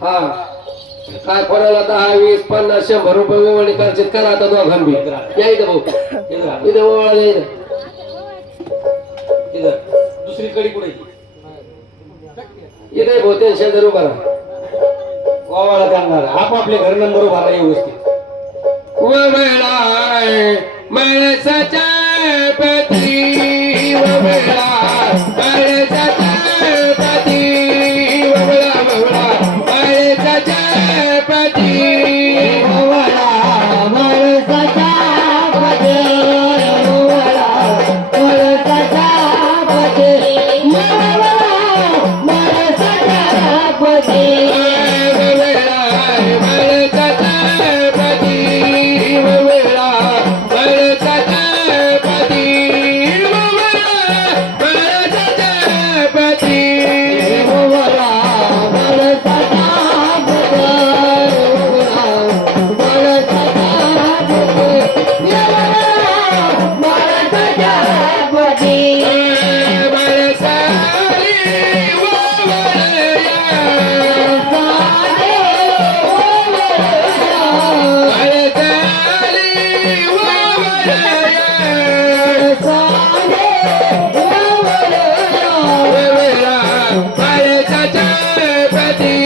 हा काय कोणाला 10 20 50 100 रुपये ओवळणी करायचे करा आता दोघांनी बी या इथं भाऊ इथं ओवाळा इथं दुसरी कडी कुठे इथे भाऊ ते शेजारी उभा राहा वावाला करणार आपापले घर नंबर उभा व्यवस्थित वळाय माणसाच्या पती वळा माणसाच्या पती वळा वळा माणसाच्या पती वळा माणसाच्या पती वळा माणसाच्या पती वळा माणसाच्या पती Pati